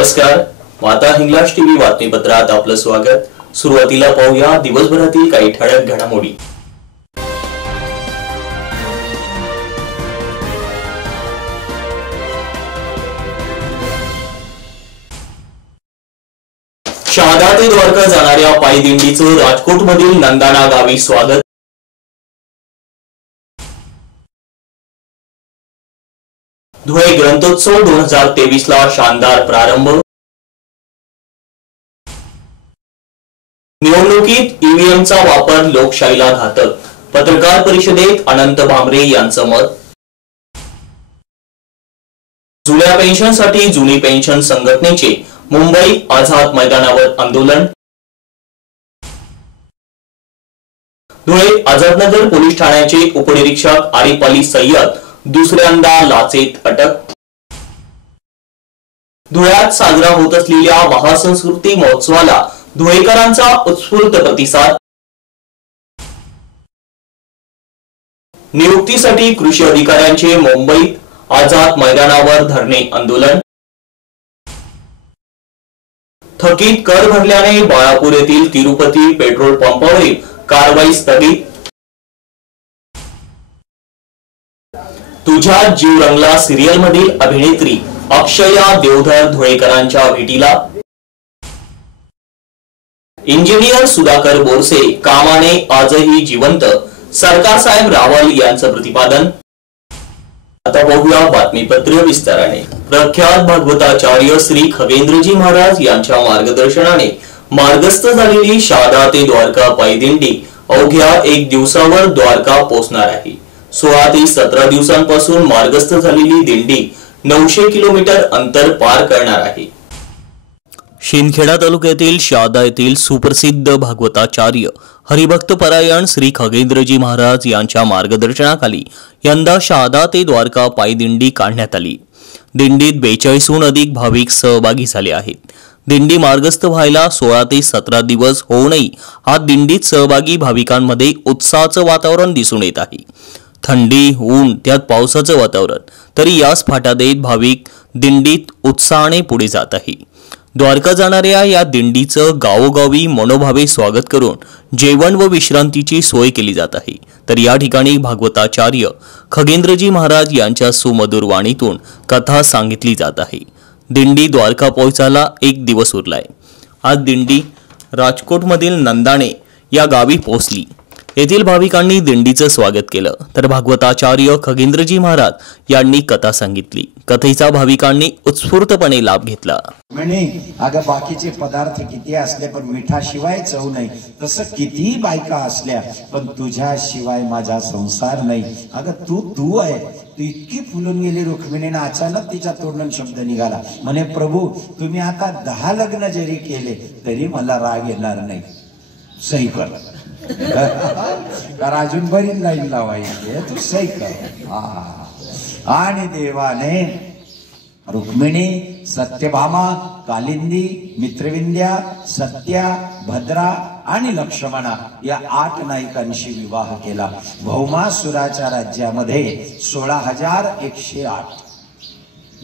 नमस्कार, माता हिंगलाज टीव्ही बातमीपत्रात आपलं स्वागत। सुरुवातीला पाहूया दिवसभरातील काही ठळक घडामोडी। शहादा ते द्वारका जाणाऱ्या पायी दिंडीचं राजकोटमधील नंदाणा गावी स्वागत। धुळे ग्रंथोत्सव 2023 ला शानदार प्रारंभ। निवडणुकीत ईव्हीएमचा वापर लोकशाहीला घातक, पत्रकार परिषदेत अनंत भामरे यांचं मत। जुन्या पेन्शनसाठी जुनी पेन्शन संघटनेचे मुंबई आझाद मैदानावर आंदोलन। धुळे आझादनगर पोलीस ठाण्याचे उपनिरीक्षक आरिफ अली सय्यद दुसऱ्यांदा लाचेत अटक। धुळ्यात साजरा होत असलेल्या महासंस्कृती महोत्सवाला धुळेकरांचा उत्स्फूर्त प्रतिसाद। नियुक्तीसाठी कृषी अधिकाऱ्यांचे मुंबईत आझाद मैदानावर धरणे आंदोलन। थकीत कर भरल्याने बाळापूर येथील तिरुपती पेट्रोल पंपावरील कारवाई स्थगित। तुझ्या जीव रंगला सिरियल मधील अभिनेत्री अक्षया देवधर धुळेकरांच्या भेटीला। इंजिनियर सुधाकर बोरसे कामाने आजही जिवंत, सरकार साहेब रावल यांचं प्रतिपादन। आता पाहूया बातमीपत्र विस्ताराने। प्रख्यात भागवताचार्य श्री खगेंद्रजी महाराज यांच्या मार्गदर्शनाने मार्गस्थ झालेली शहादा ते द्वारका पायी दिंडी अवघ्या 1 दिवसावर द्वारका पोहोचणार आहे। 16 ते 17 दिवसांपासून मार्गस्थ झालेली दिंडी 900 किलोमीटर अंतर पार करणार आहे। शिंदखेडा तालुक्यातील शहादा येथील सुप्रसिद्ध भागवताचार्य हरिभक्त परायण श्री खगेंद्रजी महाराज यांच्या मार्गदर्शनाखाली यंदा शहादा ते द्वारका पायी दिंडी काढण्यात आली। दिंडीत 42हून अधिक भाविक सहभागी झाले आहेत। दिंडी मार्गस्थ व्हायला 16 ते 17 दिवस होऊनही आज दिंडीत सहभागी भाविकांमध्ये उत्साहाचं वातावरण दिसून येत आहे। थंडी, ऊन, त्यात पावसाचं वातावरण, तरी यास फाटा देत भाविक दिंडीत उत्साहाने पुढे जात आहे। द्वारका जाणाऱ्या या दिंडीचं गावोगावी मनोभावे स्वागत करून जेवण व विश्रांतीची सोय केली जात आहे। तर या ठिकाणी भागवताचार्य खगेंद्रजी महाराज यांच्या सुमधुर वाणीतून कथा सांगितली जात आहे। दिंडी द्वारका पोहोचायला 1 दिवस उरलाय। आज दिंडी राजकोटमधील नंदाणे या गावी पोहोचली। येथील भाविकांनी दिंडीचं स्वागत केलं, तर भागवताचार्य खगेंद्रजी महाराज यांनी कथा सांगितली। कथेचा भाविकांनी उत्स्फूर्तपणे लाभ घेतला। म्हणे अगं बाकीचे पदार्थ किती असले पण मिठाशिवाय चव नाही, तसं कितीही बायका असल्या पण तुझ्याशिवाय माझा संसार नाही। अगं तू आहे, तू इतकी फुलून गेली रुक्मिणीने अचानक तिच्या तोंडून शब्द निघाला, म्हणे प्रभू तुम्ही आता 10 लग्न जरी केले तरी मला राग येणार नाही, सही कर। अजून बरीच लाईन लावायची, तू सही कर। आणि देवाने रुक्मिणी, सत्यभामा, कालिंदी, मित्रविंध्या, सत्या, भद्रा आणि लक्ष्मणा या 8 नायिकांशी विवाह केला। भौमासुराच्या राज्यामध्ये 16,108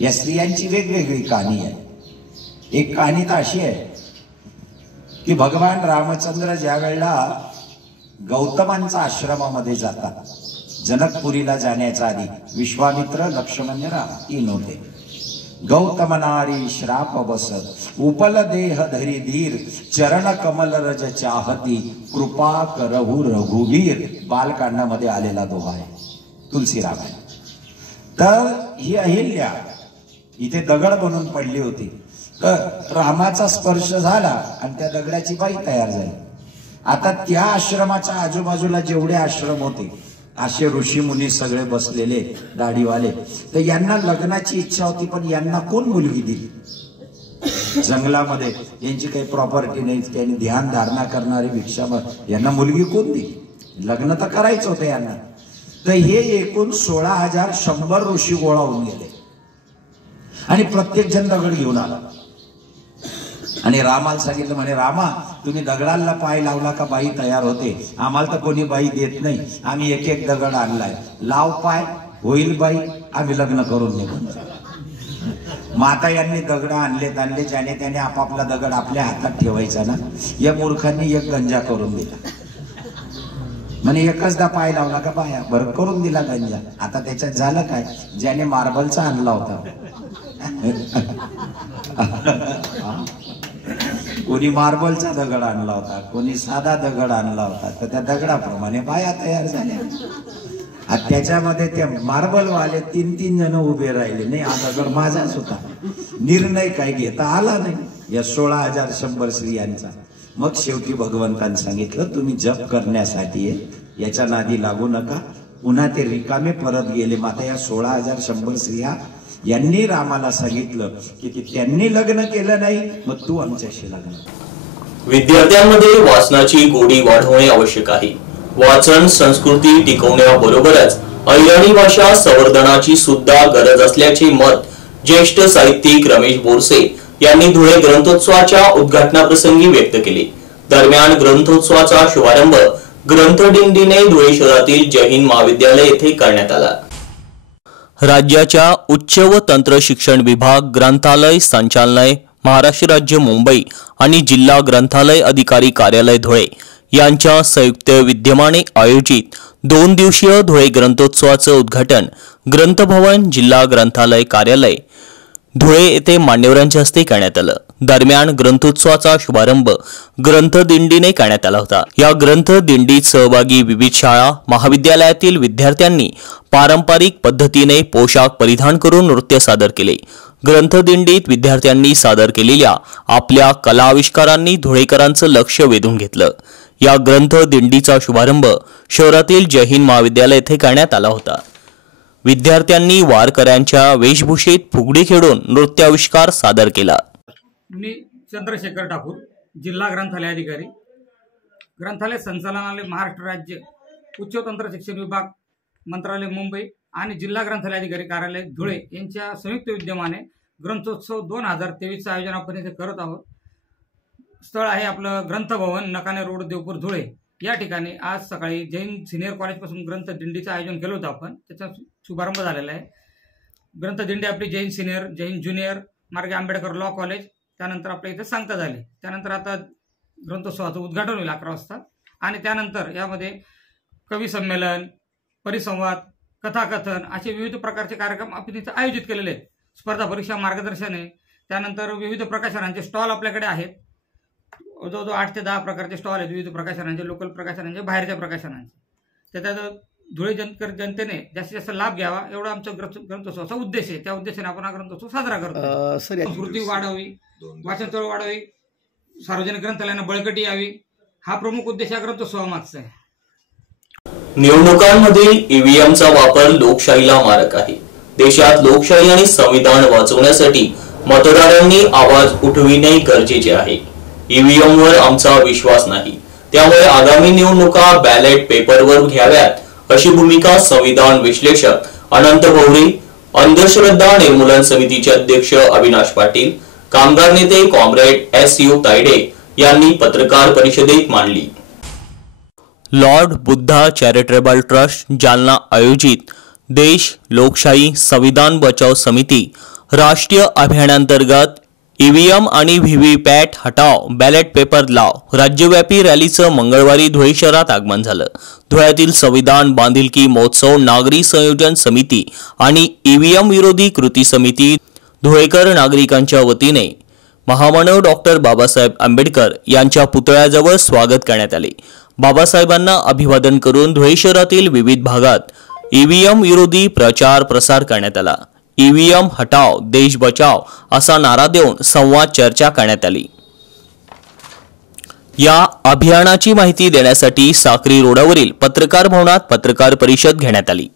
या स्त्रियांची वेगवेगळी कहाणी आहे। एक कहाणी तर अशी आहे की भगवान रामचंद्र ज्या वेळेला गौतमांच्या आश्रमामध्ये जातात, जनकपुरीला जाण्याच्या आधी विश्वामित्र, लक्ष्मण, राम 3 होते। गौतम नारी श्राप बसत उपल देह धरी धीर, चरण कमल रज चाहती कृपा करहु रघुवीर, बालकांडामध्ये आलेला दोहा आहे, तुलसीराम आहे। तर ही अहिल्या इथे दगड बनून पडली होती, तर रामाचा स्पर्श झाला आणि त्या दगडाची बाई तयार झाली। आता त्या आश्रमाच्या आजूबाजूला जेवढे आश्रम होते असे ऋषी मुनी सगळे बसलेले दाढीवाले, तर यांना लग्नाची इच्छा होती पण यांना कोण मुलगी दिली? जंगलामध्ये यांची काही प्रॉपर्टी नाही, त्यांनी ध्यान धारणा करणारी भिक्षा, यांना मुलगी कोण दिली? लग्न तर करायचं होतं यांना। तर हे एकूण 16,100 ऋषी गोळा होऊन गेले आणि प्रत्येक जण दगड घेऊन आला आणि रामाला सांगितलं, म्हणे रामा तुम्ही दगडाला पाय लावला का बाई तयार होते, आम्हाला तर कोणी बाई देत नाही, आम्ही 1-1 दगड आणलाय, लाव पाय होईल बाई, आम्ही लग्न करून निघून मग आता यांनी दगड आणले ज्याने त्याने आपापला दगड आपल्या हातात ठेवायचा ना, या मूर्खांनी एक गंजा करून दिला. म्हणे एकचदा पाय लावला का पाया बरं करून दिला गंजा. आता त्याच्यात झालं काय, ज्याने मार्बलचा आणला होता कोणी मार्बलचा दगड आणला होता, कोणी साधा दगड आणला होता, तर त्या दगडाप्रमाणे पाया तयार झाल्या. आता त्याच्यामध्ये ते मार्बलवाले 3-3 जण उभे राहिले. नाही हा दगड माझाच होता, निर्णय काही घेता आला नाही या 16,100 स्त्रियांचा. मग शेवटी भगवंतांनी सांगितलं तुम्ही जप करण्यासाठी याच्या नादी लागू नका. पुन्हा ते रिकामे परत गेले. माता या 16,100 स्त्रिया यांनी रामाला सांगितलं की त्यांनी लग्न केलं नाही, मग तू आमच्याशी लग्न. विद्यार्थ्यांमध्ये वाचनाची गोडी वाढवणे आवश्यक आहे. वाचन संस्कृती टिकवण्याबरोबरच अहिराणी भाषा संवर्धनाची सुद्धा गरज असल्याचे मत ज्येष्ठ साहित्यिक रमेश बोरसे यांनी धुळे ग्रंथोत्सवाच्या उद्घाटनाप्रसंगी व्यक्त केले. दरम्यान ग्रंथोत्सवाचा शुभारंभ ग्रंथदिंडीने धुळे शहरातील जय हिंद महाविद्यालय येथे करण्यात आला. राज्याच्या उच्च व तंत्र शिक्षण विभाग, ग्रंथालय संचालनालय, महाराष्ट्र राज्य मुंबई आणि जिल्हा ग्रंथालय अधिकारी कार्यालय धुळे यांच्या संयुक्त विद्यमाने आयोजित 2 दिवसीय धुळे ग्रंथोत्सवाचं उद्घाटन ग्रंथभवन जिल्हा ग्रंथालय कार्यालय धुळे येथे मान्यवरांच्या हस्ते करण्यात आलं. दरम्यान ग्रंथोत्सवाचा शुभारंभ ग्रंथदिंडीने करण्यात आला होता. या ग्रंथदिंडीत सहभागी विविध शाळा महाविद्यालयातील विद्यार्थ्यांनी पारंपरिक पद्धतीने पोशाख परिधान करून नृत्य सादर केले. ग्रंथदिंडीत विद्यार्थ्यांनी सादर केलेल्या आपल्या कला आविष्कारांनी धुळेकरांचं लक्ष वेधून घेतलं. या ग्रंथदिंडीचा शुभारंभ शहरातील जय हिंद महाविद्यालय येथे करण्यात आला होता. विद्यार्थ्यांनी वारकऱ्यांच्या वेशभूषेत फुगडी खेळून नृत्याविष्कार सादर केला. मी चंद्रशेखर ठाकूर, जिल्हा ग्रंथालय अधिकारी, ग्रंथालय संचालनालय महाराष्ट्र राज्य उच्च तंत्र शिक्षण विभाग मंत्रालय मुंबई आणि जिल्हा ग्रंथालय अधिकारी कार्यालय धुळे यांच्या संयुक्त विद्यमाने ग्रंथोत्सव 2023चं आयोजन आपण इथे करत आहोत. स्थळ आहे आपलं ग्रंथभवन, नकाने रोड, देवपूर, धुळे. या ठिकाणी आज सकाळी जैन सिनियर कॉलेजपासून ग्रंथदिंडीचं आयोजन केलं होतं आपण. त्याचा शुभारंभ झालेला आहे. ग्रंथदिंडी आपली जैन सिनियर, जैन ज्युनियर, मार्गे आंबेडकर लॉ कॉलेज, त्यानंतर आपल्या इथे सांगता झाली. त्यानंतर आता ग्रंथोत्सवाचं उद्घाटन होईल 11 वाजता. आणि त्यानंतर यामध्ये कवी संमेलन, परिसंवाद, कथाकथन असे विविध प्रकारचे कार्यक्रम आपण इथे आयोजित केलेले आहेत. स्पर्धा परीक्षा मार्गदर्शन आहे. त्यानंतर विविध प्रकाशनांचे स्टॉल आपल्याकडे आहेत. जवळजवळ 8 ते 10 प्रकारचे स्टॉल आहेत विविध प्रकाशनांचे, लोकल प्रकाशनांचे, बाहेरच्या प्रकाशनांचे. त्यात धुळे जनतेने जास्तीत जास्त लाभ घ्यावा एवढा आमचा ग्रंथोत्सवाचा उद्देश आहे. त्या उद्देशाने आपण हा ग्रंथोत्सव साजरा करतो. संस्कृती वाढावी, वाचन चळवळ वाढावी, सार्वजनिक ग्रंथालयांना बळकटी यावी, हा प्रमुख उद्देश या ग्रंथोत्सवामागचा आहे. निवडणुकांमधील ईव्हीएमचा वापर लोकशाहीला मारक आहे. देशात लोकशाही आणि संविधान वाचवण्यासाठी मतदारांनी आवाज उठविणे गरजेचे आहे. ईव्हीएमवर आमचा विश्वास नाही, त्यामुळे आगामी निवडणुका बॅलेट पेपरवर घ्याव्यात अशी भूमिका संविधान विश्लेषक अनंत भोवरे, अंधश्रद्धा निर्मूलन समितीचे अध्यक्ष अविनाश पाटील, कामगार नेते कॉम्रेड SU तायडे यांनी पत्रकार परिषदेत मांडली. Lord Buddha charitable trust Jalna आयोजित देश लोकशाही संविधान बचाव समिती राष्ट्रीय अभियानांतर्गत ईव्हीएम आणि व्हीव्हीपॅट हटाव, बॅलेट पेपर लाव राज्यव्यापी रॅलीचं मंगळवारी धुळे शहरात आगमन झालं. धुळ्यातील संविधान बांधिलकी महोत्सव नागरी संयोजन समिती आणि ईव्हीएम विरोधी कृती समिती धुळेकर नागरिकांच्या वतीने महामानव डॉक्टर बाबासाहेब आंबेडकर यांच्या पुतळ्याजवळ स्वागत करण्यात आले. बाबासाहेबांना अभिवादन करून धुळे शहरातील विविध भागात ईव्हीएम विरोधी प्रचार प्रसार करण्यात आला. ईव्हीएम हटाव देश बचाव असा नारा देऊन संवाद चर्चा करण्यात आली. या अभियानाची माहिती देण्यासाठी साक्री रोडावरील पत्रकार भवनात पत्रकार परिषद घेण्यात आली.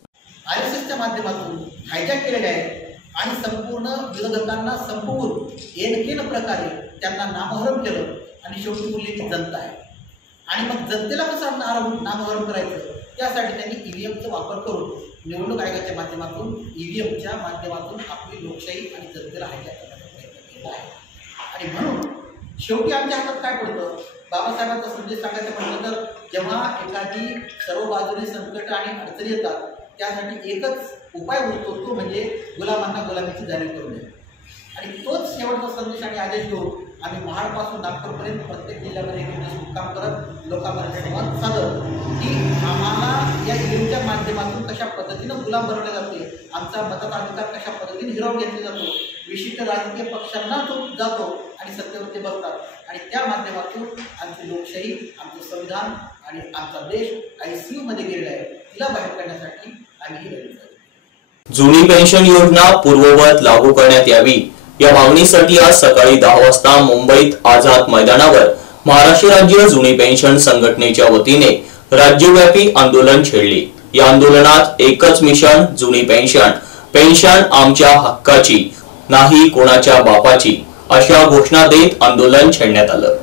आरएसएसच्या माध्यमातून हायजॅक केलेले आहे आणि संपूर्ण विरोधकांना संपवून एनकेन प्रकारे त्यांना नामहरम केलं आणि शेवटी बोलली की जनता आहे. आणि मग जनतेला कसं नामहरम करायचं त्यासाठी त्यांनी ईव्हीएमचा वापर करून निवडणूक आयोगाच्या माध्यमातून ईव्हीएमच्या माध्यमातून आपली लोकशाही आणि जनतेला हायजॅक करण्याचा प्रयत्न केला आहे. आणि म्हणून शेवटी आमच्या हातात काय पडतं, बाबासाहेबांचा संदेश सांगायचं म्हटलं तर जेव्हा एखादी सर्व बाजूने संकट आणि अडचणी येतात त्यासाठी एकच उपाय उरतो, तो म्हणजे गुलामांना गुलामीची जाणीव करून द्या. आणि तोच शेवटचा संदेश आणि आदेश घेऊन आम्ही महाडपासून नागपूरपर्यंत प्रत्येक जिल्ह्यामध्ये एक दिवस मुक्काम करत लोकांपर्यंत संवाद साधत की आम्हाला या ईव्हीएमच्या माध्यमातून कशा पद्धतीनं गुलाम बनवले जाते, आमचा मताचा अधिकार कशा पद्धतीने हिरावून घेतला जातो, विशिष्ट राजकीय पक्षांना तो जातो आणि सत्तेवर ते बसतात आणि त्या माध्यमातून आमची लोकशाही, आमचं संविधान आणि आमचा देश ICU मध्ये गेलेला आहे, तिला बाहेर काढण्यासाठी आम्ही ही लढत करतो। जुनी पेन्शन योजना पूर्ववत लागू करण्यात यावी या मागणीसाठी आज सकाळी 10 वाजता मुंबईत आझाद मैदानावर महाराष्ट्र राज्य जुनी पेन्शन संघटनेच्या वतीने राज्यव्यापी आंदोलन छेडले। या आंदोलनात एकच मिशन जुनी पेन्शन, पेन्शन आमच्या हक्काची नाही कोणाच्या बापाची अशा घोषणा देत आंदोलन छेडण्यात आलं।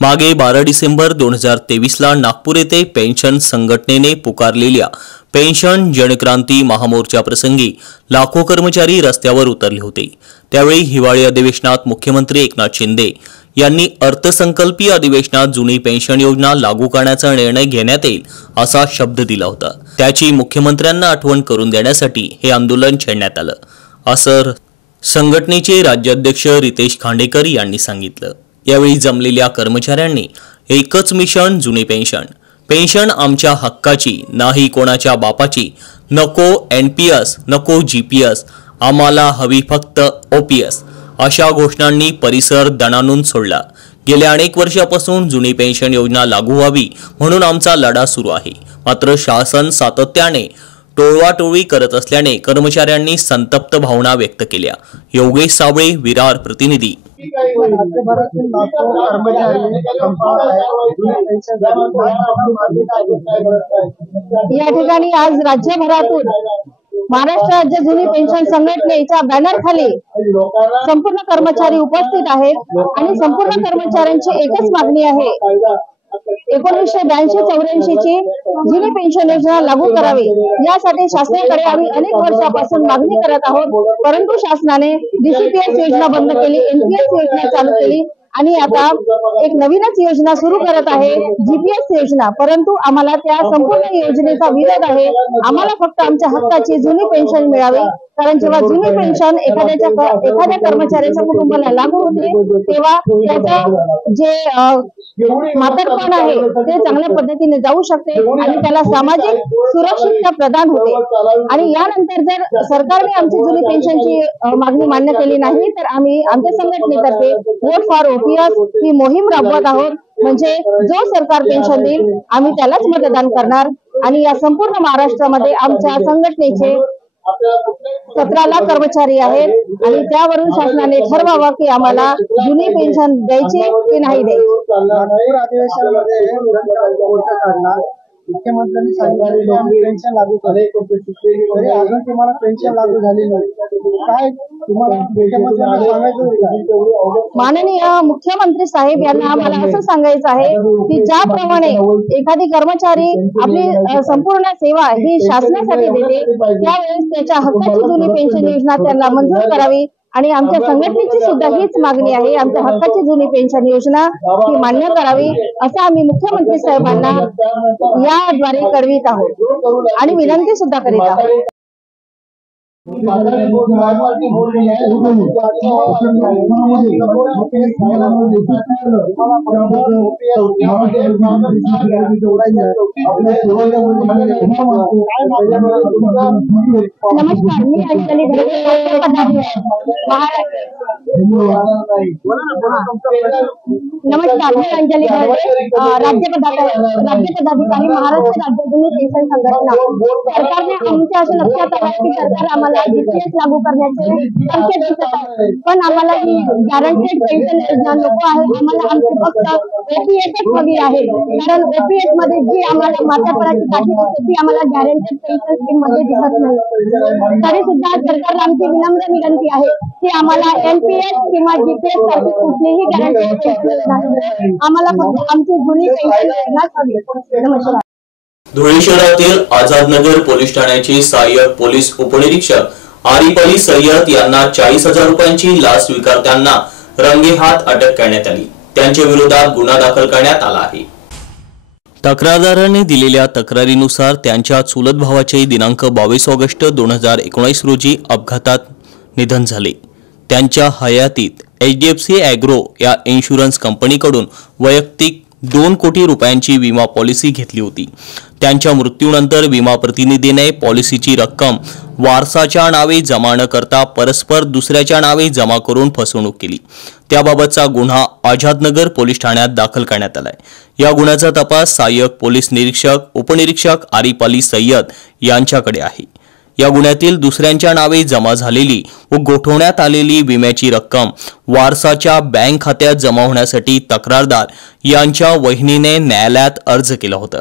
मागे 12 डिसेंबर 2023 ला नागपूर येथे पेन्शन संघटनेने पुकारलेल्या पेन्शन जनक्रांती महामोर्चा प्रसंगी लाखो कर्मचारी रस्त्यावर उतरले होते। त्यावेळी हिवाळी अधिवेशनात मुख्यमंत्री एकनाथ शिंदे यांनी अर्थसंकल्पीय अधिवेशनात जुनी पेन्शन योजना लागू करण्याचा निर्णय घेण्यात येईल असा शब्द दिला होता। त्याची मुख्यमंत्र्यांना आठवण करून देण्यासाठी हे आंदोलन छेडण्यात आलं, असं संघटनेचे राज्याध्यक्ष रितेश खांडेकर यांनी सांगितलं। यावेळी जमलेल्या कर्मचाऱ्यांनी एकच मिशन जुनी पेन्शन, पेन्शन आमच्या हक्काची नाही कोणाच्या बापाची, नको NPS नको GPS, आम्हाला हवी फक्त OPS अशा घोषणांनी परिसर दणानून सोडला। गेल्या अनेक वर्षापासून जुनी पेन्शन योजना लागू व्हावी म्हणून आमचा लढा सुरू आहे, मात्र शासन सातत्याने टोळवाटोळी करत असल्याने कर्मचाऱ्यांनी संतप्त भावना व्यक्त केल्या। योगेश साबळे, विरार प्रतिनिधी। या ठिकाणी आज राज्यभरातून महाराष्ट्र राज्य जुनी पेन्शन संघटनेच्या बॅनर खाली संपूर्ण कर्मचारी उपस्थित आहेत आणि संपूर्ण कर्मचाऱ्यांची एकच मागणी आहे, 1982-84 ची जुनी पेन्शन योजना लागू करावी यासाठी शासनाकडे आम्ही अनेक वर्षापासून मागणी करत आहोत, परंतु शासनाने DCPS योजना बंद केली, NPS योजना चालू केली आणि आता एक नवीनच योजना सुरू करत आहे GPS योजना, परंतु आम्हाला त्या संपूर्ण योजनेचा विरोध आहे। आम्हाला फक्त आमच्या हक्काची जुनी पेन्शन मिळावी, कारण जेव्हा जुनी पेन्शन एखाद्या कर्मचाऱ्याच्या कुटुंबाला लागू होते तेव्हा त्याचं जे म्हातारपण आहे ते चांगल्या पद्धतीने जाऊ शकते आणि त्याला सामाजिक सुरक्षितता प्रदान होते। आणि यानंतर जर सरकारने आमची जुनी पेन्शनची मागणी मान्य केली नाही तर आम्ही आमच्या संघटनेतर्फे वोट फॉर OPS ही मोहीम राबवत आहोत, म्हणजे जो सरकार पेन्शन देईल आम्ही त्यालाच मतदान करणार। आणि या संपूर्ण महाराष्ट्रामध्ये आमच्या संघटनेचे 17 लाख कर्मचारी आहेत आणि त्यावरून शासनाने ठरवावं की आम्हाला जुनी पेन्शन द्यायची की नाही द्यायची। मुख्यमंत्र्यांनी सांगितलं पेन्शन लागू झाले, अजून तुम्हाला पेन्शन लागू झाली नाही, काय तुम्हाला मुख्यमंत्र्यांना सांगायचं? माननीय मुख्यमंत्री साहेब यांना आम्हाला असं सांगायचं आहे की ज्याप्रमाणे एखादी कर्मचारी आपली संपूर्ण सेवा ही शासनासाठी देते त्यावेळेस त्याच्या हक्काची जुनी पेन्शन योजना त्यांना मंजूर करावी आणि आमच्या संघटनेची सुद्धा हीच मागणी आहे, आमच्या हक्काची जुनी पेन्शन योजना ही मान्य करावी असं आम्ही मुख्यमंत्री साहेबांना याद्वारे कळवित आहोत आणि विनंती सुद्धा करीत आहोत। नमस्कार, मी अंजली राज्य पदाधिकारी महाराष्ट्र राज्य जुनी पेन्शन संघटना। सरकारने आमच्या असं लक्षात आलं की सरकार आम्हाला GPS लागू करण्याचे संकेत दिसत आहे, पण आम्हाला ही गॅरंटेड पेन्शन योजना नको आहे, आम्हाला आमची फक्त OPS हवी आहे, कारण OPS मध्ये जी आम्हाला म्हातारपणाची काठी दिसते ती आम्हाला गॅरंटेड पेन्शन स्कीम मध्ये दिसत नाही। तरी सुद्धा सरकारला आमची विनम्र विनंती आहे की आम्हाला NPS किंवा GPS सारखी कुठलीही गॅरंटेड पेन्शन योजना, आम्हाला फक्त आमची जुनी पेन्शन योजना हवी। नमस्कार। धुळे शहरातील आझादनगर पोलीस ठाण्याचे सहाय्यक पोलीस उपनिरीक्षक आरिफ अली सय्यद यांना 40,000 रुपयांची लाच स्वीकारताना रंगेहात अटक करण्यात आली। त्यांच्या विरोधात गुन्हा दाखल करण्यात आला आहे। तक्रारदाराने दिलेल्या तक्रारीनुसार त्यांच्या चुलत भावाचे दिनांक 22 ऑगस्ट 2019 रोजी अपघातात निधन झाले। त्यांच्या हयातीत HDFC ॲग्रो या इन्शुरन्स कंपनीकडून वैयक्तिक 2 कोटी रुपयांची विमा पॉलिसी घेतली होती। त्यांच्या मृत्यूनंतर विमा प्रतिनिधीने पॉलिसीची रक्कम वारसाच्या नावे जमा न करता परस्पर दुसऱ्याच्या नावे जमा करून फसवणूक केली। त्याबाबतचा गुन्हा आझादनगर पोलीस ठाण्यात दाखल करण्यात आलाय। या गुन्ह्याचा तपास सहाय्यक पोलीस निरीक्षक उपनिरीक्षक आरिफ अली सय्यद यांच्याकडे आहे। या गुन्ह्यातील दुसऱ्यांच्या नावे जमा झालेली व गोठवण्यात आलेली विम्याची रक्कम वारसाच्या बँक खात्यात जमा होण्यासाठी तक्रारदार यांच्या वहिनीने न्यायालयात अर्ज केला होता।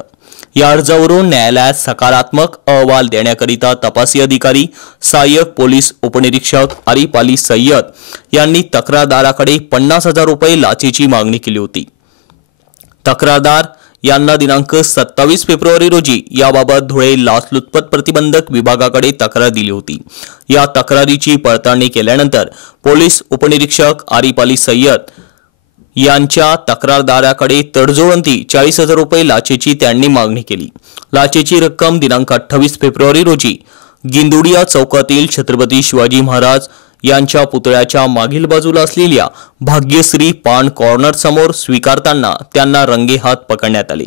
या अर्जावरून न्यायालयात सकारात्मक अहवाल देण्याकरिता तपासी अधिकारी सहाय्यक पोलीस उपनिरीक्षक आरिफ अली सय्यद यांनी तक्रारदाराकडे 50,000 रुपये लाचेची मागणी केली होती। तक्रारदार यांना दिनांक 27 फेब्रुवारी रोजी याबाबत धुळे लाचलुचपत प्रतिबंधक विभागाकडे तक्रार दिली होती। या तक्रारीची पडताळणी केल्यानंतर पोलीस उपनिरीक्षक आरिफ अली सय्यद यांच्या तक्रारदाराकडे तडजोडंती 40,000 रुपये लाचेची त्यांनी मागणी केली। लाचेची रक्कम दिनांक 28 फेब्रुवारी रोजी गिंदुडिया चौकातील छत्रपती शिवाजी महाराज यांच्या पुतळ्याच्या मागील बाजूला असलेल्या भाग्यश्री पान कॉर्नर समोर स्वीकारताना त्यांना रंगेहात पकडण्यात आले।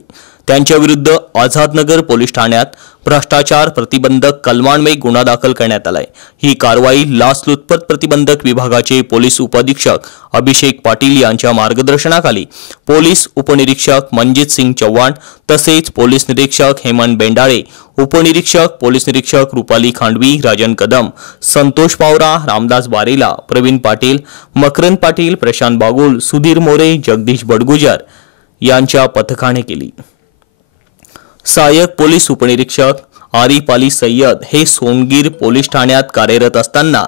त्यांच्या विरुद्ध आझादनगर पोलीस ठाण्यात भ्रष्टाचार प्रतिबंधक कलमान्वये गुन्हा दाखल करण्यात आलाय। ही कारवाई लाचलुचपत प्रतिबंधक विभागाचे पोलीस उपअधीक्षक अभिषेक पाटील यांच्या मार्गदर्शनाखाली पोलीस उपनिरीक्षक मनजित सिंग चव्हाण तसेच पोलीस निरीक्षक हेमंत बेंडाळे, उपनिरीक्षक पोलीस निरीक्षक रुपाली खांडवी, राजन कदम, संतोष पावरा, रामदास बारेला, प्रवीण पाटील, मकरंद पाटील, प्रशांत बागुल, सुधीर मोरे, जगदीश बडगुजर यांच्या पथकाने केली। सहाय्यक पोलीस उपनिरीक्षक आरिफ अली सय्यद हे सोनगीर पोलीस ठाण्यात कार्यरत असताना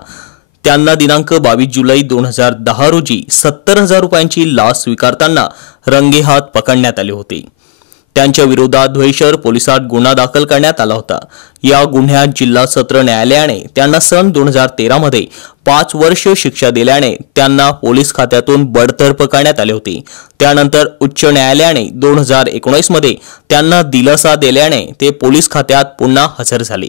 त्यांना दिनांक 22 जुलै 2010 रोजी 70,000 रुपयांची लाच स्वीकारताना रंगेहात पकडण्यात आले होते। त्यांच्या विरोधात धुळे शहर पोलिसात गुन्हा दाखल करण्यात आला होता। या गुन्ह्यात जिल्हा सत्र न्यायालयाने त्यांना सन 2013 मध्ये 5 वर्ष शिक्षा दिल्याने त्यांना पोलीस खात्यातून बडतर्फ करण्यात आले होते। त्यानंतर उच्च न्यायालयाने 2019 मध्ये त्यांना दिलासा दिल्याने ते पोलीस खात्यात पुन्हा हजर झाले।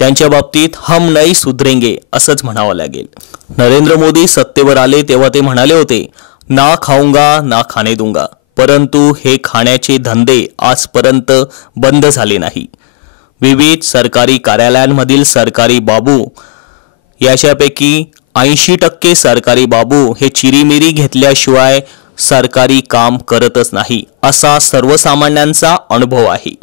त्यांच्या बाबतीत हम नहीं सुधरेंगे असंच म्हणावं लागेल। नरेंद्र मोदी सत्तेवर आले तेव्हा ते म्हणाले होते, ना खाऊंगा ना खाने दूंगा, परंतु हे खाण्याचे धंदे आजपर्यंत बंद झाले नाही। विविध सरकारी कार्यालयांमधील सरकारी बाबू याच्यापैकी 80% सरकारी बाबू हे चिरीमिरी घेतल्याशिवाय सरकारी काम करतच नाही असा सर्वसामान्यांचा अनुभव आहे।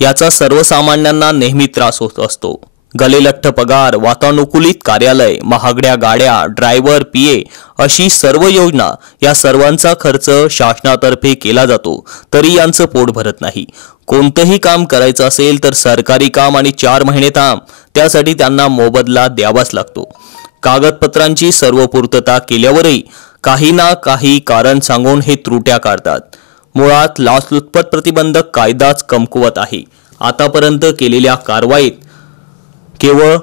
याचा सर्वसामान्यांना नेहमी त्रास होत असतो। गलेलठ्ठ पगार, वातानुकूलित कार्यालय, महागड्या गाड्या, ड्रायव्हर, PA अशी सर्व योजना या सर्वांचा खर्च शासनातर्फे केला जातो, तरी यांचं पोट भरत नाही। कोणतंही काम करायचं असेल तर सरकारी काम आणि 4 महिने थांब, त्यासाठी त्यांना मोबदला द्यावाच लागतो। कागदपत्रांची सर्व पूर्तता केल्यावरही काही ना काही कारण सांगून हे त्रुट्या काढतात। मुळात लाचलुचपत प्रतिबंधक कायदाच कमकुवत आहे। आतापर्यंत केलेल्या कारवाईत केवळ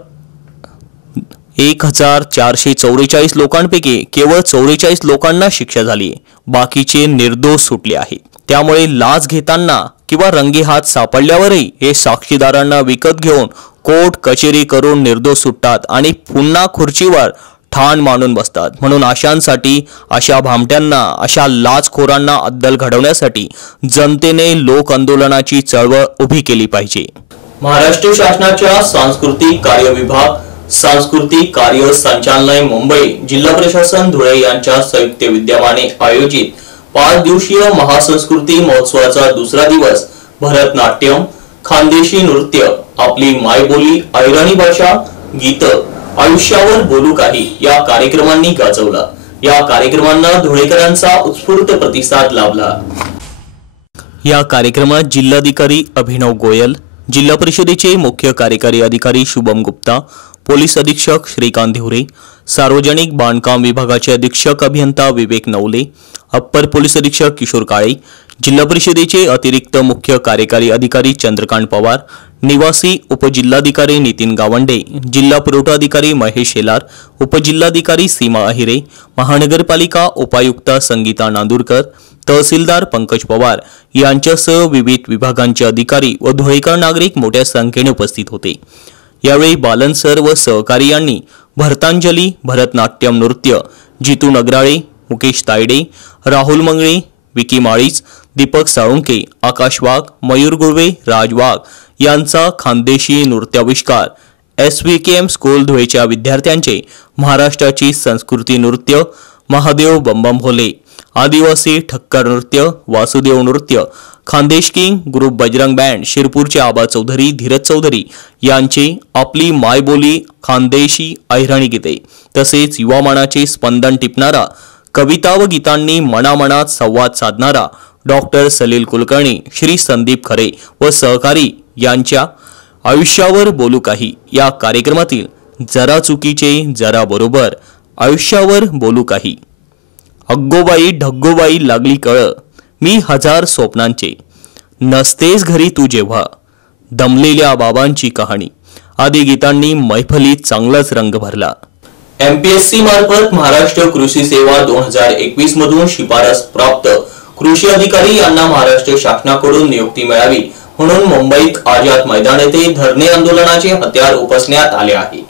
1444 लोकांपैकी केवळ 44 लोकांना शिक्षा झाली, बाकीचे निर्दोष सुटले आहेत। त्यामुळे लाच घेताना किंवा रंगेहात सापडल्यावरही हे साक्षीदारांना विकत घेऊन कोर्ट कचेरी करून निर्दोष सुटतात आणि पुन्हा खुर्चीवर ठाण मांडून बसतात। म्हणून अशांसाठी, अशा भामट्यांना, अशा लाचखोरांना अद्दल घडवण्यासाठी जनतेने लोक आंदोलनाची चळवळ उभी केली पाहिजे। महाराष्ट्र शासनाच्या सांस्कृतिक कार्य विभाग, सांस्कृतिक कार्य संचालनालय मुंबई, जिल्हा प्रशासन धुळे यांच्या संयुक्त विद्यमाने आयोजित 5 दिवसीय महासंस्कृती महोत्सवाचा दुसरा दिवस भरतनाट्यम, खानदेशी नृत्य, आपली मायबोली, अहिराणी भाषा, गीत, आयुष्यावर बोलू काही या कार्यक्रमांनी गाजवला। या कार्यक्रमांना धुळेकरांचा उत्स्फूर्त प्रतिसाद लाभला। या कार्यक्रमात जिल्हाधिकारी अभिनव गोयल, जिल्हा परिषदेचे मुख्य कार्यकारी अधिकारी शुभम गुप्ता, पोलीस अधीक्षक श्रीकांत धिवरे, सार्वजनिक बांधकाम विभागाचे अधीक्षक अभियंता विवेक नवले, अप्पर पोलीस अधीक्षक किशोर काळे, जिल्हा परिषदेचे अतिरिक्त मुख्य कार्यकारी अधिकारी चंद्रकांत पवार, निवासी उपजिल्हाधिकारी नितीन गावंडे, जिल्हा पुरवठा अधिकारी महेश शेलार, उपजिल्हाधिकारी सीमा अहिरे, महानगरपालिका उपायुक्त संगीता नांदुरकर, तहसीलदार पंकज पवार यांच्यासह विविध विभागांचे अधिकारी व धुळेकर नागरिक मोठ्या संख्येने उपस्थित होते। यावेळी बालन सर व सहकारी यांनी भरतांजली भरतनाट्यम नृत्य, जितू नगराळे, मुकेश तायडे, राहुल मंगळे, विकी माळीच, दीपक साळुंके, आकाश वाघ, मयूर गुळवे, राज वाघ यांचा खानदेशी नृत्याविष्कार, SVKM स्कूल धुळेच्या विद्यार्थ्यांचे महाराष्ट्राची संस्कृती नृत्य, महादेव बंबम भोले, आदिवासी ठक्कर नृत्य, वासुदेव नृत्य, Khandesh king group Bajrang band शिरपूरचे आबा चौधरी, धीरज चौधरी यांचे आपली मायबोली खानदेशी अहिराणी गीते, तसेच युवामनाचे स्पंदन टिपणारा कविता व गीतांनी मनामनात संवाद साधणारा डॉक्टर सलील कुलकर्णी, श्री संदीप खरे व सहकारी यांच्या आयुष्यावर बोलू काही या कार्यक्रमातील जरा चुकीचे जरा बरोबर, आयुष्यावर बोलू काही, अग्गोबाई ढग्गोबाई लागली कळ, मी हजार स्वप्नांचे, नसतेस घरी तू जेव्हा, दमलेल्या बाबांची कहाणी आदी गीतांनी मैफलीत चांगलाच रंग भरला. MPSC मार्फत महाराष्ट्र कृषी सेवा 2021 मधून शिफारस प्राप्त कृषी अधिकारी यांना महाराष्ट्र शासनाकडून नियुक्ती मिळावी म्हणून मुंबईत आझाद मैदान येथे धरणे आंदोलनाचे हत्यार उपसण्यात आले आहे.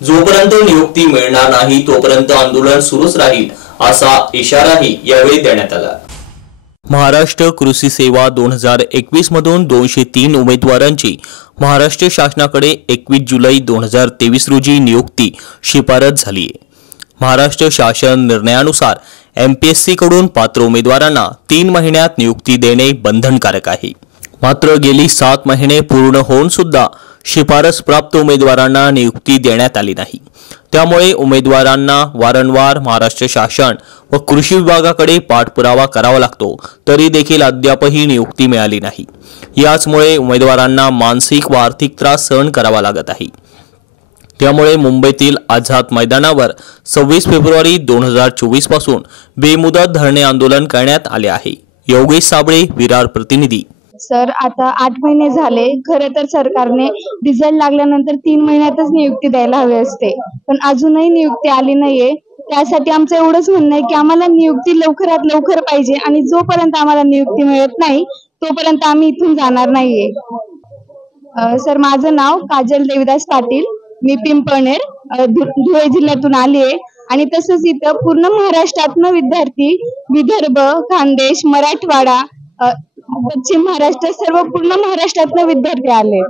जोपर्यंत नियुक्ती मिळणार नाही तोपर्यंत आंदोलन सुरूच राहील असा इशाराही यावेळी देण्यात आला. महाराष्ट्र कृषी सेवा 2021 मधून 203 उमेदवारांची महाराष्ट्र शासनाकडे 21 जुलै 2023 रोजी नियुक्ती शिफारस झाली आहे. महाराष्ट्र शासन निर्णयानुसार MPSC कडून पात्र उमेदवारांना 3 महिन्यात नियुक्ती देणे बंधनकारक आहे. मात्र गेली 7 महिने पूर्ण होऊन सुद्धा शिफारस प्राप्त उमेदवारांना नियुक्ती देण्यात आली नाही. त्यामुळे उमेदवारांना वारंवार महाराष्ट्र शासन व कृषी विभागाकडे पाठपुरावा करावा लागतो, तरी देखील अद्यापही नियुक्ती मिळाली नाही. याचमुळे उमेदवारांना मानसिक व आर्थिक त्रास सहन करावा लागत आहे. त्यामुळे मुंबईतील आझाद मैदानावर 26 फेब्रुवारी 2024 पासून बेमुदत धरणे आंदोलन करण्यात आले आहे. योगेश साबळे, विरार प्रतिनिधी. सर, आता 8 महिने झाले. खरं तर सरकारने रिझल्ट लागल्यानंतर 3 महिन्यातच नियुक्ती द्यायला हवी असते, पण अजूनही नियुक्ती आली नाहीये. त्यासाठी आमचं एवढंच म्हणणं आहे की आम्हाला नियुक्ती लवकरात लवकर पाहिजे आणि जोपर्यंत आम्हाला नियुक्ती मिळत नाही तोपर्यंत आम्ही इथून जाणार नाहीये. सर, माझं नाव काजल देविदास पाटील, मी पिंपळनेर धुळे जिल्ह्यातून आली आहे आणि तसंच इथं पूर्ण महाराष्ट्रातनं विद्यार्थी, विदर्भ, खानदेश, मराठवाडा, पश्चिम महाराष्ट्र, सर्व पूर्ण महाराष्ट्रातनं विद्यार्थी आले.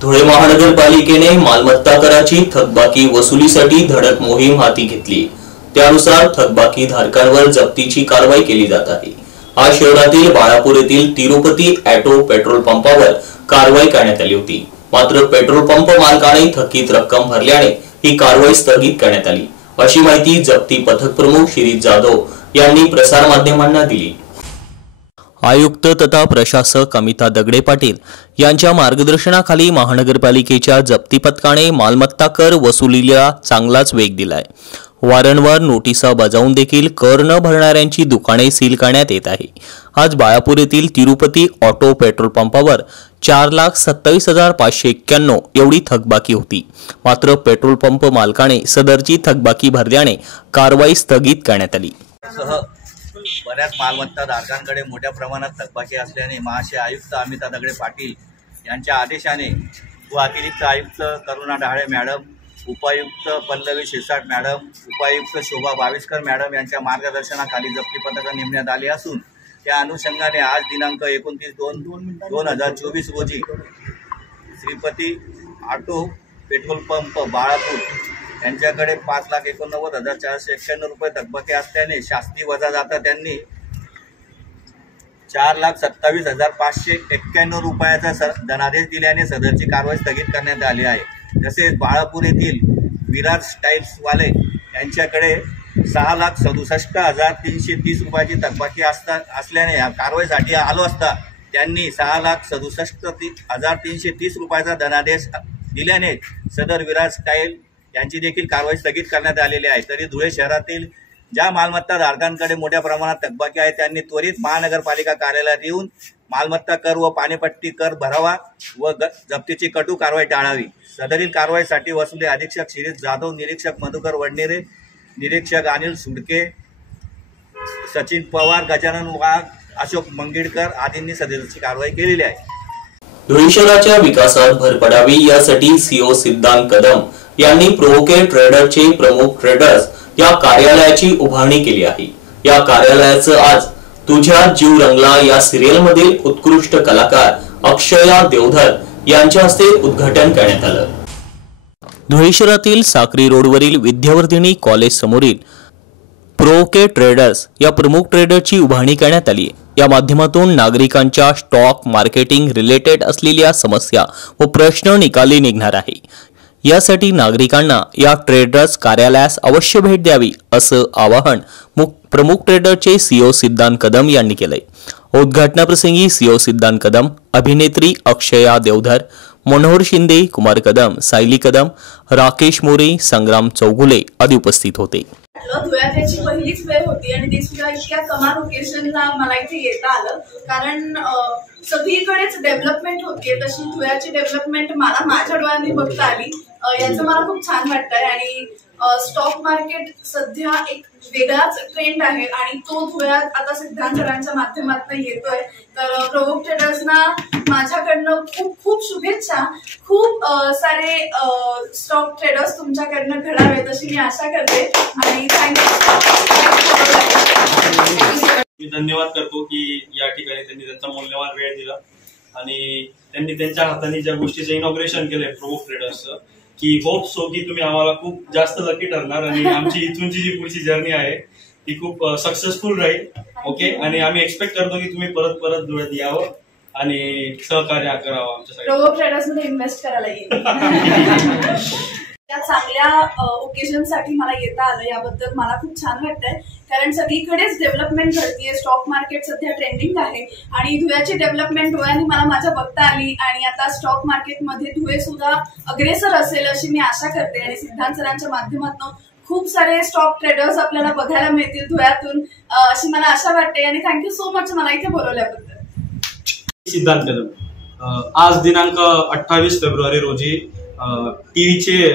धुळे महानगरपालिकेने मालमत्ता कराची थकबाकी वसुलीसाठी धडक मोहीम हाती घेतली. त्यानुसार थकबाकी धारकांवर जप्तीची कारवाई केली जात आहे. आज शहरातील बाळापूर येथील तिरुपती ऑटो पेट्रोल पंपावर कारवाई करण्यात आली होती. मात्र पेट्रोल पंप मालकाने थकीत रक्कम भरल्याने ही कारवाई स्थगित करण्यात आली, अशी माहिती जप्ती पथक प्रमुख शिरीष जाधव यांनी प्रसार माध्यमांना दिली. आयुक्त तथा प्रशासक अमिता दगडे पाटील यांच्या मार्गदर्शनाखाली महानगरपालिकेच्या जप्ती पथकाने मालमत्ता कर वसुलीला चांगलाच वेग दिलाय. वारंवार नोटिसा बजावून देखील कर न भरणाऱ्यांची दुकाने सील करण्यात येत आहे. आज बाळापूर येथील तिरुपती ऑटो पेट्रोल पंपावर 4,27,591 एवढी थकबाकी होती. मात्र पेट्रोल पंप मालकाने सदरची थकबाकी भरल्याने कारवाई स्थगित करण्यात आली. बऱ्याच मालमत्ता धारकांकडे मोठ्या प्रमाणात थकबाकी असल्याने महाशय आयुक्त अमिता दगडे पाटील यांच्या आदेशाने व अतिरिक्त आयुक्त करुणा ढाळे मॅडम, उपायुक्त पल्लवी शिरसाट मॅडम, उपायुक्त शोभा बाविस्कर मॅडम यांच्या मार्गदर्शनाखाली जप्ती पथकं नेमण्यात आली असून त्या अनुषंगाने आज दिनांक 29/2/2024 रोजी Shripati auto petrol pump Balapur यांच्याकडे 5,89,491 रुपये थकबाकी असल्याने शास्ती वजा जाता त्यांनी 4,27,591 रुपयाचा धनादेश दिल्याने सदरची कारवाई स्थगित करण्यात आली आहे. तसेच बाळापूर येथील विरार स्टाईल्सवाले यांच्याकडे 6,67,330 रुपयाची थकबाकी असल्याने या कारवाईसाठी आलो असता त्यांनी 6,67,330 रुपयाचा धनादेश दिल्याने सदर विरार स्टाईल यांची देखील कारवाई स्थगित करण्यात आलेली आहे. तरी धुळे शहरातील ज्या मालमत्ता धारकांकडे मोठ्या प्रमाणात थकबाकी आहे त्यांनी त्वरित महानगरपालिका कार्यालयात येऊन मालमत्ता कर व पाणीपट्टी कर भरावा व जप्तीची कटू कारवाई टाळावी. सदरील कारवाईसाठी वसुली अधीक्षक शिरीष जाधव, निरीक्षक मधुकर वडनेरे, निरीक्षक अनिल सुडके, सचिन पवार, गजानन वाघ, अशोक मंगिडकर आदींनी सदरील कारवाई केलेली आहे. धुळे शहराच्या विकासात भर पडावी यासाठी सीओ सिद्धांत कदम यांनी प्रोवोके ट्रेडरचे प्रमुख ट्रेडर्स या कार्यालयाची उभारणी केली आहे। या कार्यालयाचं आज तुझ्या जीव रंगला या सिरियल मधील उत्कृष्ट कलाकार अक्षया देवधर यांच्या हस्ते उद्घाटन करण्यात आलं। धुळे शहरातील साक्री रोडवरील विद्यावर्धिनी कॉलेज समोरील प्रोवोके ट्रेडर्स या प्रमुख ट्रेडरची उभारणी करण्यात आली। या माध्यमातून नागरिकांच्या स्टॉक मार्केटिंग रिलेटेड असलेल्या समस्या व प्रश्न निकाली निघणार आहे। यासाठी नागरिकांना या ट्रेडर्स कार्यालयास अवश्य भेट द्यावी असं आवाहन प्रमुख ट्रेडरचे सीओ सिद्धांत कदम यांनी केलंय। उद्घाटनाप्रसंगी सीओ सिद्धांत कदम, अभिनेत्री अक्षया देवधर, मनोहर शिंदे, कुमार कदम, सायली कदम, राकेश मोरे, संग्राम चौगुले आदी उपस्थित होते। धुळ्यात याची पहिलीच वेळ होती आणि ती सुद्धा इतक्या कमाल ओकेशनला मला इथे येता आलं, कारण सगळीकडेच डेव्हलपमेंट होतीये तशी धुळ्याची डेव्हलपमेंट मला माझ्या डोळ्यांनी बघता आली, याचं मला खूप छान वाटतंय। आणि स्टॉक मार्केट सध्या एक वेगळाच ट्रेंड आहे आणि तो धुळ्यात आता सिद्धांत सरांच्या माध्यमातून येतोय। तर प्रोवोक ट्रेडर्सना माझ्याकडनं खूप खूप शुभेच्छा। खूप सारे स्टॉक ट्रेडर्स तुमच्याकडनं घडावेत अशी मी आशा करते आणि मी धन्यवाद करतो की या ठिकाणी त्यांनी त्यांचा मौल्यवान वेळ दिला आणि त्यांनी त्यांच्या हाताने ज्या गोष्टीचं इनॉग्रेशन केलंय प्रोवोक ट्रेडर्सचं, की होप सो की तुम्ही आम्हाला खूप जास्त लकी ठरणार आणि आमची इथूनची जी पुढची जर्नी आहे ती खूप सक्सेसफुल राहील। ओके, आणि आम्ही एक्सपेक्ट करतो की तुम्ही परत परत धुळ्यात यावं आणि सहकार्य करावं आमच्या प्रोवोक ट्रेडर्स मध्ये इन्व्हेस्ट करायला येईल। त्या चांगल्या ओकेजनसाठी मला येता आलं याबद्दल मला खूप छान वाटतंय, कारण सगळीकडेच डेव्हलपमेंट घडतीये, स्टॉक मार्केट सध्या ट्रेंडिंग आहे आणि धुळ्याची डेव्हलपमेंट डोळ्यांनी मला माझ्या बघता आली आणि आता स्टॉक मार्केटमध्ये धुळे सुद्धा अग्रेसर असेल अशी मी आशा करते आणि सिद्धांत सरांच्या माध्यमातून खूप सारे स्टॉक ट्रेडर्स आपल्याला बघायला मिळतील धुळ्यातून अशी मला आशा वाटते आणि थँक्यू सो मच मला इथे बोलवल्याबद्दल। सिद्धांत कदम आज दिनांक 28 फेब्रुवारी रोजी टीव्हीचे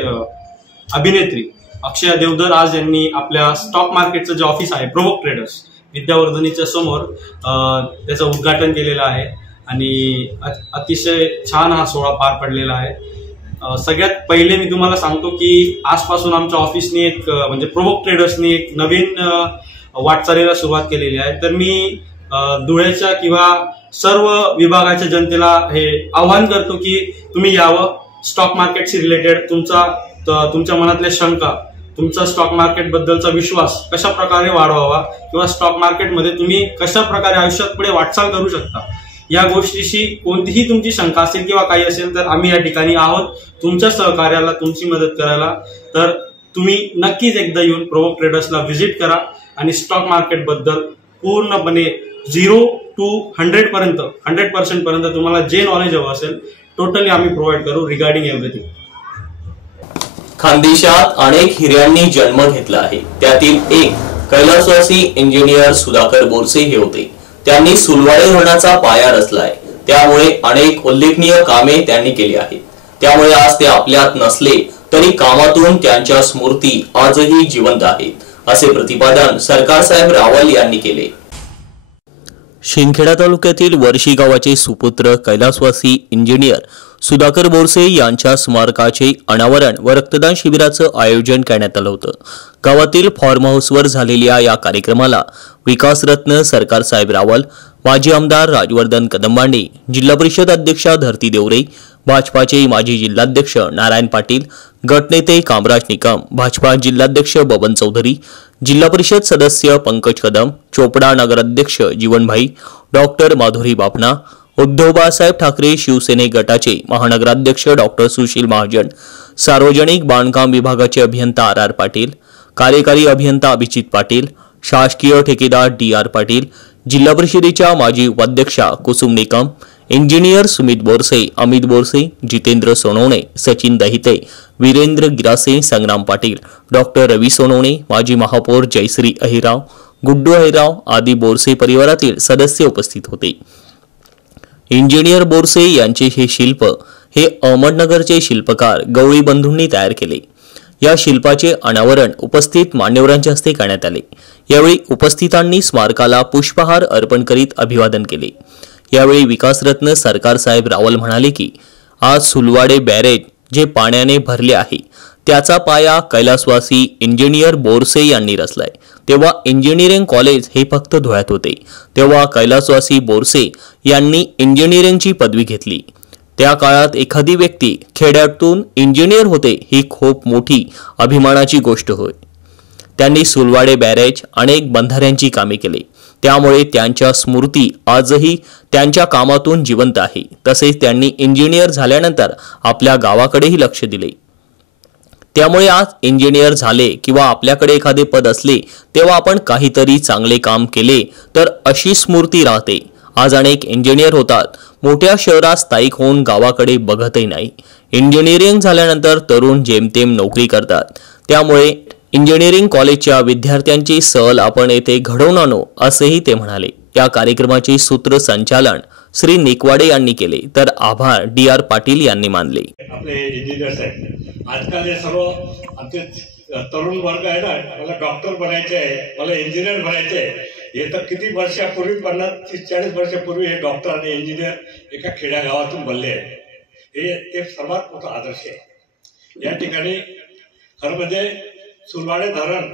अभिनेत्री अक्षया देवधर आज यांनी आपल्या स्टॉक मार्केटचं जे ऑफिस आहे प्रोवोक ट्रेडर्स विद्यावर्धनीच्या समोर त्याचं उद्घाटन केलेलं आहे आणि अतिशय छान हा सोहळा पार पडलेला आहे। सगळ्यात पहिले मी तुम्हाला सांगतो की आजपासून आमच्या ऑफिसने एक म्हणजे प्रोवोक ट्रेडर्सनी एक नवीन वाटचालीला सुरुवात केलेली आहे। तर मी धुळ्याच्या किंवा सर्व विभागाच्या जनतेला हे आवाहन करतो की तुम्ही यावं, स्टॉक मार्केटशी रिलेटेड तुमच्या मनातल्या शंका, तुमचा स्टॉक मार्केट बद्दलचा विश्वास कशा प्रकारे वाढवावा किंवा स्टॉक मार्केटमध्ये तुम्ही कशा प्रकारे आयुष्यात पुढे वाटचाल करू शकता या गोष्टीशी कोणतीही तुमची शंका असेल किंवा काही असेल तर आम्ही या ठिकाणी आहोत तुमच्या सहकार्याला, तुमची मदत करायला। तर तुम्ही नक्कीच एकदा येऊन प्रोवोक ट्रेडर्सला व्हिजिट करा आणि स्टॉक मार्केट बद्दल पूर्णपणे 0 to 100% पर्यंत तुम्हाला जे नॉलेज हवं असेल टोटली आम्ही प्रोव्हाइड करू रिगार्डिंग एव्हरीथिंग। खानदेशात अनेक हिऱ्यांनी जन्म घेतला आहे, त्यातील एक कैलासवासी इंजिनियर सुधाकर बोरसे हे होते। त्यांनी सुलवाडे धरणाचा पाया रचलाय, त्यामुळे अनेक उल्लेखनीय कामे त्यांनी केली आहेत। त्यामुळे आज ते आपल्यात नसले तरी कामातून त्यांच्या स्मृती आजही जिवंत आहेत असे प्रतिपादन सरकार साहेब रावल यांनी केले। शिंदखेडा तालुक्यातील वर्शी गावाचे सुपुत्र कैलासवासी इंजिनियर सुधाकर बोरसे यांच्या स्मारकाचे अनावरण व रक्तदान शिबिराचं आयोजन करण्यात आलं होतं। गावातील फार्म हाऊसवर झालेल्या या कार्यक्रमाला विकासरत्न सरकार साहेब रावल, माजी आमदार राजवर्धन कदमबांडे, जिल्हा परिषद अध्यक्षा धरती देवरे, भाजपाचे माजी जिल्हाध्यक्ष नारायण पाटील, गटनेते कामराज निकम, भाजपा जिल्हाध्यक्ष बबन चौधरी, जिल्हा परिषद सदस्य पंकज कदम, चोपडा नगराध्यक्ष जीवनभाई, डॉक्टर माधुरी बापना, उद्धव बाळासाहेब ठाकरे शिवसेने गटाचे महानगराध्यक्ष डॉक्टर सुशील महाजन, सार्वजनिक बांधकाम विभागाचे अभियंता आर पाटील, कार्यकारी अभियंता अभिजित पाटील, शासकीय ठेकेदार DR पाटील, जिल्हा परिषदेच्या माजी उपाध्यक्षा कुसुम निकम, इंजिनियर सुमित बोरसे, अमित बोरसे, जितेंद्र सोनवणे, सचिन दहिते, वीरेंद्र गिरासे, संग्राम पाटील, डॉक्टर रवी सोनवणे, माजी महापौर जयश्री अहिराव, गुड्डू अहिराव आदी बोरसे परिवारातील सदस्य उपस्थित होते। इंजिनियर बोरसे यांचे हे शिल्प हे अहमदनगरचे शिल्पकार गवळी बंधूंनी तयार केले। या शिल्पाचे अनावरण उपस्थित मान्यवरांच्या हस्ते करण्यात आले। यावेळी उपस्थितांनी स्मारकाला पुष्पहार अर्पण करीत अभिवादन केले। यावेळी विकासरत्न सरकारसाहेब रावल म्हणाले की आज सुलवाडे बॅरेज जे पाण्याने भरले आहे त्याचा पाया कैलासवासी इंजिनियर बोरसे यांनी रचलाय। तेव्हा इंजिनिअरिंग कॉलेज हे फक्त धुळ्यात होते, तेव्हा कैलासवासी बोरसे यांनी इंजिनिअरिंगची पदवी घेतली। त्या काळात एखादी व्यक्ती खेड्यातून इंजिनियर होते ही खूप मोठी अभिमानाची गोष्ट होय। त्यांनी सुलवाडे बॅरेज अनेक बंधाऱ्यांची कामे केली, त्यामुळे त्यांच्या स्मृती आजही त्यांच्या कामातून जिवंत आहे। तसेच त्यांनी इंजिनियर झाल्यानंतर आपल्या गावाकडेही लक्ष दिले, त्यामुळे आज इंजिनियर झाले किंवा आपल्याकडे एखादे पद असले तेव्हा आपण काहीतरी चांगले काम केले तर अशी स्मृती राहते। आज अनेक इंजिनियर होतात, मोठ्या शहरात स्थायिक होऊन गावाकडे बघतही नाही। इंजिनिअरिंग झाल्यानंतर तरुण जेमतेम नोकरी करतात, त्यामुळे इंजिनिअरिंग कॉलेजच्या विद्यार्थ्यांची सहल आपण येथे घडवून आणू असेही ते म्हणाले। या कार्यक्रमाचे सूत्रसंचालन श्री निकवाडे यांनी केले तर आभार डी.आर. पाटील यांनी मानले। आपले इंजिनियर्स आहेत, आजकाल हे सर्व आमचे तरुण वर्ग आहे ना, मला डॉक्टर बनायचे आहे, मला इंजिनियर बनायचे आहे, हे तर किती वर्षापूर्वी 50-40 वर्षापूर्वी हे डॉक्टर आणि इंजिनियर एका खेड्या गावातून बनले आहेत। हे ते सर्वात मोठा आदर्श आहे। या ठिकाणी खरं म्हणजे सुलवाडे धरण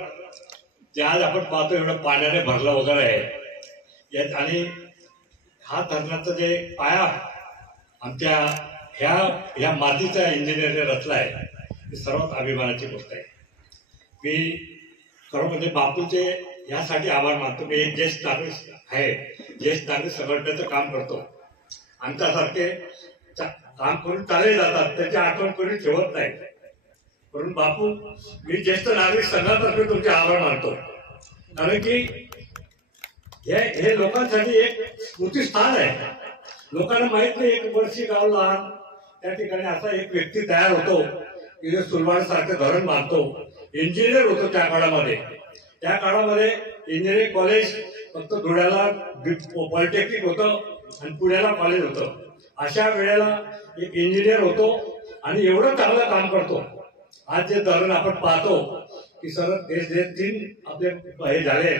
जे आज आपण पाहतो एवढं पाण्याने भरलं वगैरे आहे, आणि हा धरणाचा जे पाया आमच्या ह्या मातीच्या इंजिनिअरने रचला आहे ही सर्वात अभिमानाची गोष्ट आहे। मी खरं म्हणजे बापूचे यासाठी आभार मानतो की एक ज्येष्ठ नागरिक आहे, ज्येष्ठ नागरिक संघटनेचं काम करतो, आमच्यासारखे काम करून चालले जातात, त्याची आठवण कोणी ठेवत नाही। म्हणून बापू, मी ज्येष्ठ नागरिक संघातर्फे तुमचे आभार मानतो, कारण की हे लोकांसाठी एक स्मृतीस्थान आहे। लोकांना माहित नाही एक वर्षी गाव लहान त्या ठिकाणी असा एक व्यक्ती तयार होतो की जो सुलवाड सारखं धरण बांधतो, इंजिनियर होतो त्या काळामध्ये। त्या काळामध्ये इंजिनिअरिंग कॉलेज फक्त धुळ्याला पॉलिटेक्निक होतं आणि पुण्याला कॉलेज होतं। अशा वेळेला एक इंजिनियर होतो आणि एवढं चांगलं काम करतो। आज जे धरण आपण पाहतो की सर हे 3 आपले हे झाले,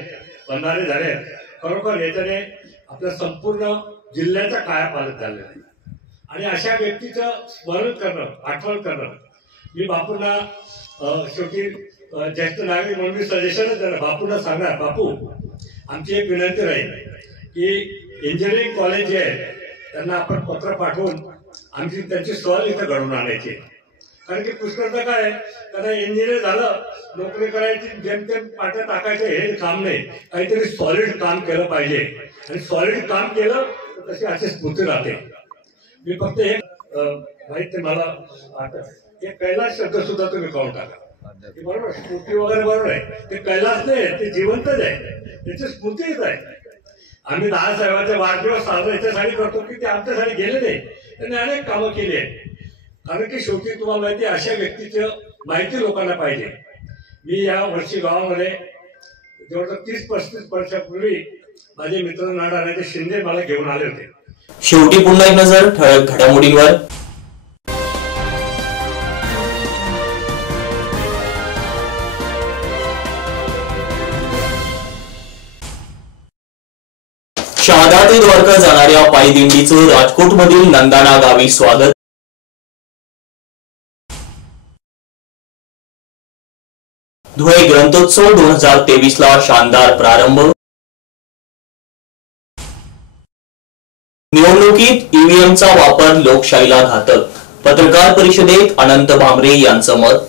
बंधारे झाले, खरोखर याच्याने आपल्या संपूर्ण जिल्ह्याचा कायापालट झालेला आहे। आणि अशा व्यक्तीचं स्मरण करणं, आठवण करणं, मी बापूंना शेवटी ज्येष्ठ नागरिक म्हणून मी सजेशनच देणार, बापूंना सांगणार, बापू आमची एक विनंती राहील की इंजिनिअरिंग कॉलेज जे आहे त्यांना आपण पत्र पाठवून आमची त्यांची सहल इथं घडवून आणायची। कारण की पुष्कळदा काय त्यांना इंजिनियर झालं, नोकरी करायची, जेमतेम पाट्या टाकायचं हे काम नाही, काहीतरी सॉलिड काम केलं पाहिजे, आणि सॉलिड काम केलं तर तशी अशी स्फूर्ती राहते। मी फक्त एक माहिती मला हे कैलास शब्द सुद्धा तुम्ही कळून टाका, बरोबर, स्फूर्ती वगैरे बरोबर आहे, ते कैलास नाही, ते जिवंतच आहे, त्याची स्फूर्तीच आहे। आम्ही दादासाहेबांचे वाढदिवस साजरा याच्यासाठी करतो की ते आमच्यासाठी गेले नाही, त्यांनी अनेक कामं केली आहेत। कारण की शेवटी तुम्हाला माहिती अशा व्यक्तीची माहिती लोकांना पाहिजे। मी या वर्षी गावामध्ये जवळजवळ 30-35 वर्षापूर्वी माझे मित्र नाडाराचे शिंदे मला घेऊन आले होते। शेवटी पुन्हा एक नजर ठळक घडामोडींवर। शहादा ते द्वारका जाणाऱ्या पायी दिंडीचं राजकोटमधील नंदाना गावी स्वागत। धुळे ग्रंथोत्सव 2023 ला शानदार प्रारंभ। निवडणुकीत ईव्हीएमचा वापर लोकशाहीला घातक, पत्रकार परिषदेत अनंत भामरे यांचं मत।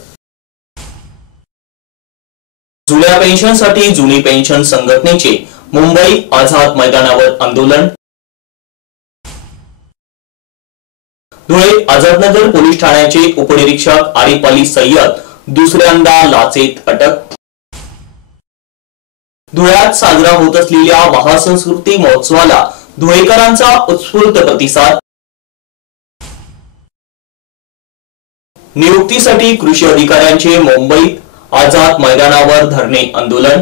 जुन्या पेन्शनसाठी जुनी पेन्शन संघटनेचे मुंबई आझाद मैदानावर आंदोलन। धुळे आझादनगर पोलीस ठाण्याचे उपनिरीक्षक आरिफ अली सय्यद दुसऱ्यांदा लाचेत अटक। धुळ्यात साजरा होत असलेल्या महासंस्कृती महोत्सवाला धुळेकरांचा उत्स्फूर्त प्रतिसाद। नियुक्तीसाठी कृषी अधिकाऱ्यांचे मुंबईत आझाद मैदानावर धरणे आंदोलन।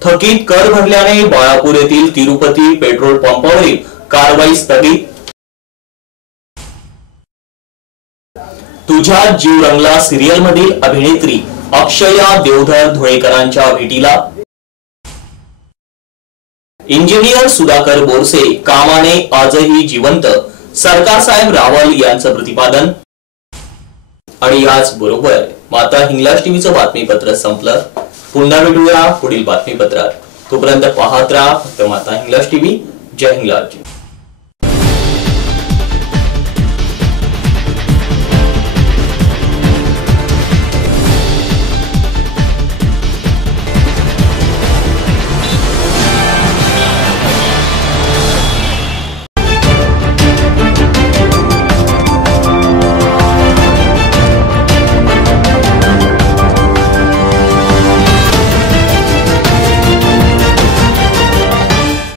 थकीत कर भरल्याने बाळापूर येथील तिरुपती पेट्रोल पंपावरील कारवाई स्थगित। तुझ्या जीव रंगला सिरियल मधील अभिनेत्री अक्षया देवधर धुळेकरांच्या भेटीला। इंजिनियर सुधाकर बोरसे कामाने आजही जिवंत, सरकार साहेब रावल यांचं प्रतिपादन. आणि याच बरोबर माता हिंगलाज टीव्हीचं बातमीपत्र संपलं. पुन्हा भेटूया पुढील बातमीपत्रात. तोपर्यंत पाहत राहा फक्त माता हिंगलाज टीव्ही. जय हिंगलाज.